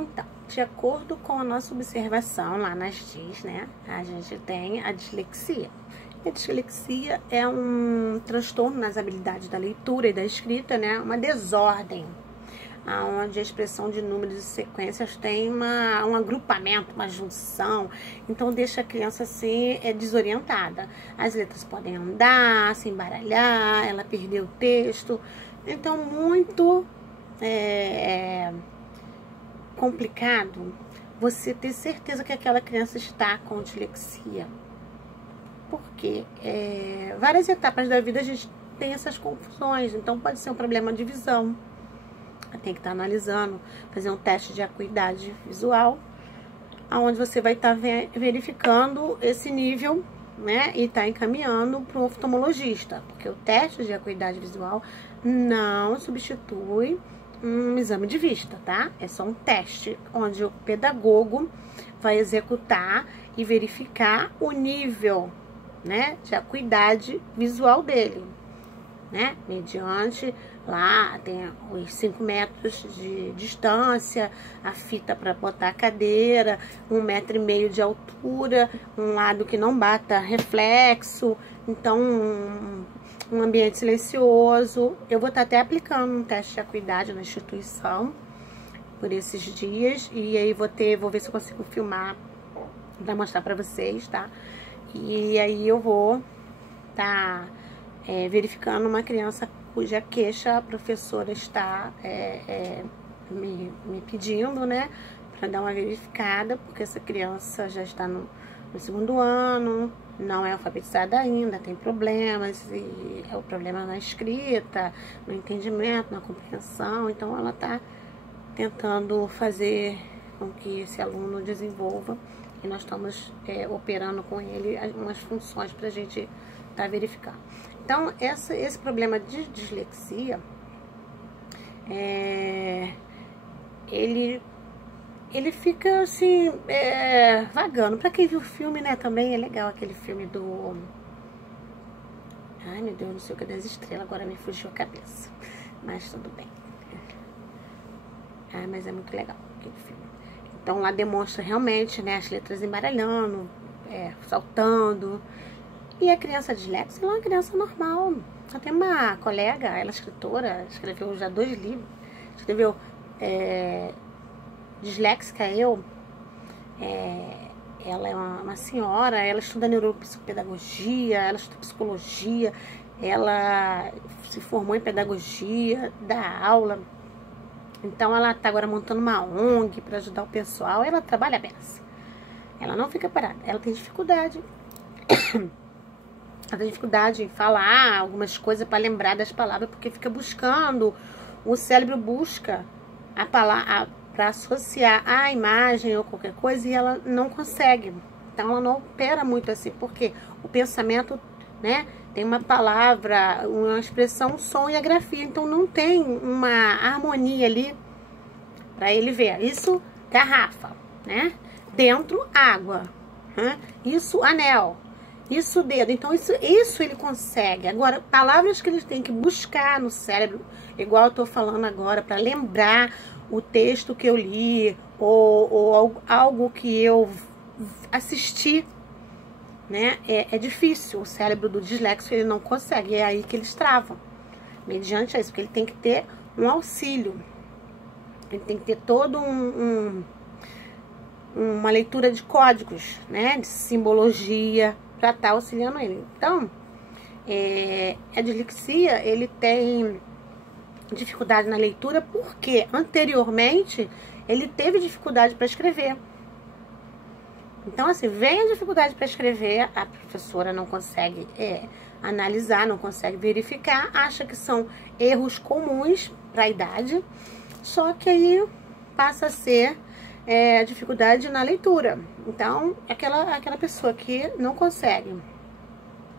Então, de acordo com a nossa observação lá nas DIS, né, a gente tem a dislexia. E a dislexia é um transtorno nas habilidades da leitura e da escrita, né, uma desordem, onde a expressão de números e sequências tem um agrupamento, uma junção, então deixa a criança assim desorientada. As letras podem andar, se embaralhar, ela perdeu o texto, então muito complicado você ter certeza que aquela criança está com dislexia, porque várias etapas da vida a gente tem essas confusões, então pode ser um problema de visão. Tem que estar analisando, fazer um teste de acuidade visual, onde você vai estar verificando esse nível, né, e tá encaminhando para o oftalmologista, porque o teste de acuidade visual não substitui um exame de vista, tá? É só um teste onde o pedagogo vai executar e verificar o nível, né, de acuidade visual dele, né, mediante lá tem os 5 metros de distância, a fita para botar a cadeira, 1,5 metro de altura, um lado que não bata reflexo, então um ambiente silencioso. Eu vou estar até aplicando um teste de acuidade na instituição por esses dias, e aí vou ver se eu consigo filmar para mostrar para vocês, tá? E aí eu vou estar verificando uma criança cuja queixa a professora está me pedindo, né, para dar uma verificada, porque essa criança já está no 2º ano, não é alfabetizada ainda, tem problemas, e é o problema na escrita, no entendimento, na compreensão, então ela está tentando fazer com que esse aluno desenvolva, e nós estamos operando com ele umas funções para a gente estar verificando. Então, esse problema de dislexia, ele fica assim, vagando. Pra quem viu o filme, né, também é legal aquele filme do... Ai, meu Deus, não sei o que das estrelas, agora me fugiu a cabeça. Mas tudo bem. Mas é muito legal aquele filme. Então, lá demonstra realmente, né, as letras embaralhando, saltando. E a criança disléxica é uma criança normal. Eu tenho uma colega, ela é escritora, escreveu já 2 livros. Escreveu Disléxica Eu. Ela é uma senhora, ela estuda neuropsicopedagogia, ela estuda psicologia, ela se formou em pedagogia, dá aula. Então ela está agora montando uma ONG para ajudar o pessoal. Ela trabalha bem. Ela não fica parada, ela tem dificuldade. Ela tem dificuldade em falar algumas coisas para lembrar das palavras, porque fica buscando, o cérebro busca a palavra para associar a imagem ou qualquer coisa e ela não consegue. Então ela não opera muito assim, porque o pensamento, né, tem uma palavra, uma expressão, um som e a grafia, então não tem uma harmonia ali para ele ver. Isso, garrafa, né? Dentro, água, né? Isso, anel. Isso, dedo. Então, isso ele consegue. Agora, palavras que ele tem que buscar no cérebro, igual eu tô falando agora, para lembrar o texto que eu li, ou algo que eu assisti, né? É difícil. O cérebro do disléxico, ele não consegue. É aí que eles travam. Mediante isso, porque ele tem que ter um auxílio. Ele tem que ter todo uma leitura de códigos, né? De simbologia, para estar auxiliando ele. Então, a dislexia, ele tem dificuldade na leitura porque anteriormente ele teve dificuldade para escrever. Então, assim, vem a dificuldade para escrever, a professora não consegue analisar, não consegue verificar, acha que são erros comuns para a idade, só que aí passa a ser dificuldade na leitura. Então, aquela pessoa que não consegue,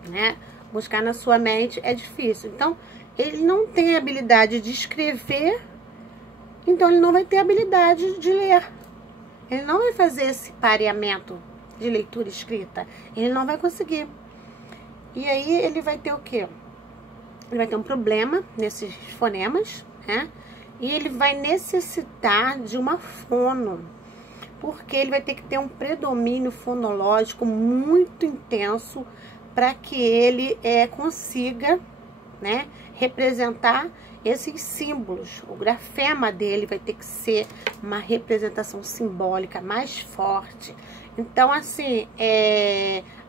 né, buscar na sua mente é difícil. Então, ele não tem habilidade de escrever, então ele não vai ter habilidade de ler. Ele não vai fazer esse pareamento de leitura e escrita. Ele não vai conseguir. E aí ele vai ter o quê? Ele vai ter um problema nesses fonemas, né? E ele vai necessitar de uma fono, porque ele vai ter que ter um predomínio fonológico muito intenso para que ele consiga, né, representar esses símbolos. O grafema dele vai ter que ser uma representação simbólica mais forte. Então, assim,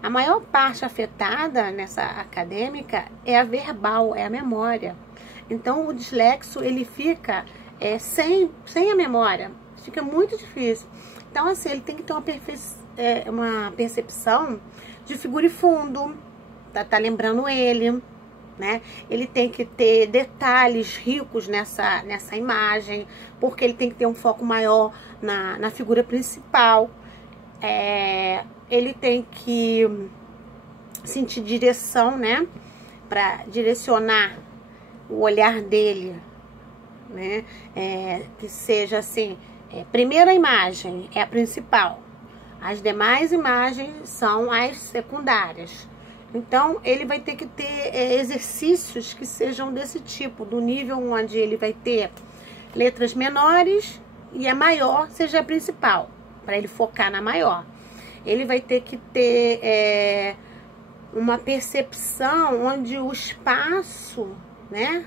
a maior parte afetada nessa acadêmica é a verbal, é a memória. Então, o dislexo, ele fica sem a memória. Fica muito difícil. Então, assim, ele tem que ter uma percepção de figura e fundo, tá lembrando ele, né? Ele tem que ter detalhes ricos nessa imagem, porque ele tem que ter um foco maior na figura principal. Ele tem que sentir direção, né? Para direcionar o olhar dele, né? Que seja assim, primeira imagem é a principal, as demais imagens são as secundárias. Então, ele vai ter que ter exercícios que sejam desse tipo, do nível onde ele vai ter letras menores e a maior seja a principal, para ele focar na maior. Ele vai ter que ter uma percepção onde o espaço, né,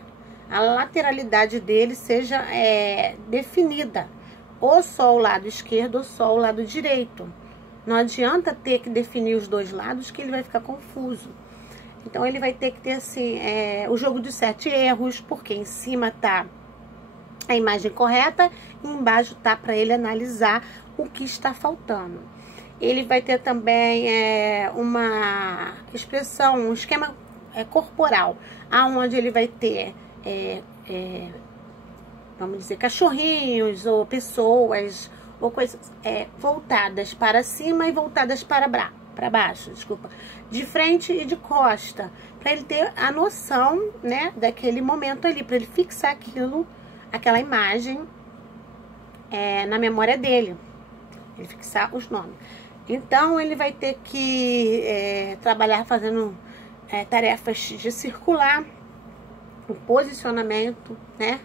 a lateralidade dele seja definida, ou só o lado esquerdo ou só o lado direito. Não adianta ter que definir os dois lados, que ele vai ficar confuso. Então, ele vai ter que ter, assim, o jogo de 7 erros, porque em cima tá a imagem correta e embaixo tá para ele analisar o que está faltando. Ele vai ter também uma expressão, um esquema corporal, aonde ele vai ter, vamos dizer, cachorrinhos ou pessoas ou coisas voltadas para cima e voltadas para baixo, desculpa, de frente e de costa, para ele ter a noção, né, daquele momento ali, para ele fixar aquela imagem na memória dele, ele fixar os nomes. Então, ele vai ter que trabalhar fazendo tarefas de circular, o posicionamento, né?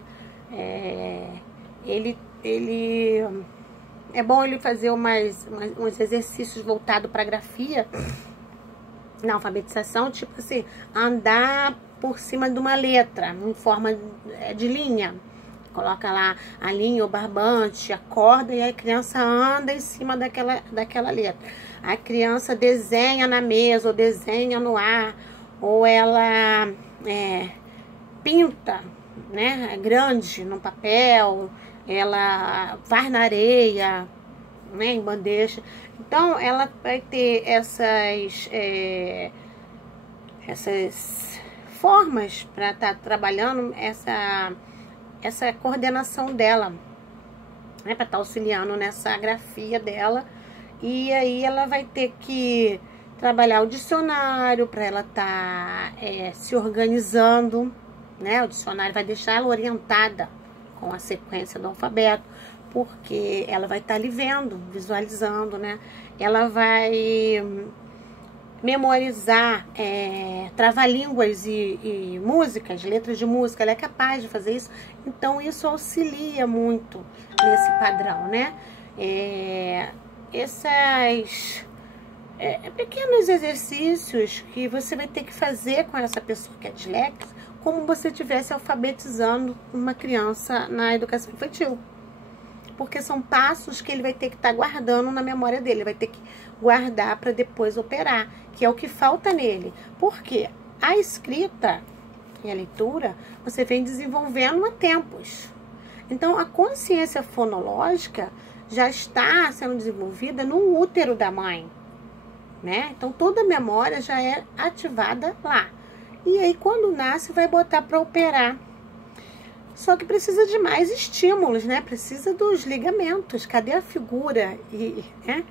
É bom ele fazer uns exercícios voltados para grafia na alfabetização, tipo assim, andar por cima de uma letra, em forma de linha. Coloca lá a linha, o barbante, a corda, e a criança anda em cima daquela letra. A criança desenha na mesa, ou desenha no ar, ou ela pinta, né, grande no papel, ela faz na areia, né, em bandeja. Então, ela vai ter essas formas para estar trabalhando essa coordenação dela, né, para estar auxiliando nessa grafia dela. E aí ela vai ter que trabalhar o dicionário para ela estar se organizando, né? O dicionário vai deixar ela orientada com a sequência do alfabeto, porque ela vai estar ali vendo, visualizando, né? Ela vai memorizar trava-línguas e músicas, letras de música, ela é capaz de fazer isso. Então, isso auxilia muito nesse padrão, né? Esses pequenos exercícios que você vai ter que fazer com essa pessoa que é disléxica, como você estivesse alfabetizando uma criança na educação infantil. Porque são passos que ele vai ter que estar guardando na memória dele, ele vai ter que guardar para depois operar, que é o que falta nele. Porque a escrita e a leitura você vem desenvolvendo há tempos. Então, a consciência fonológica já está sendo desenvolvida no útero da mãe, né? Então, toda a memória já é ativada lá. E aí, quando nasce, vai botar para operar. Só que precisa de mais estímulos, né? Precisa dos ligamentos. Cadê a figura? Né?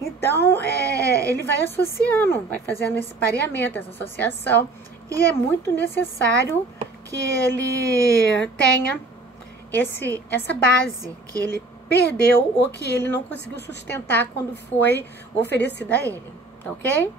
Então, ele vai associando, vai fazendo esse pareamento, essa associação. E é muito necessário que ele tenha essa base, que ele perdeu ou que ele não conseguiu sustentar quando foi oferecida a ele. Tá ok?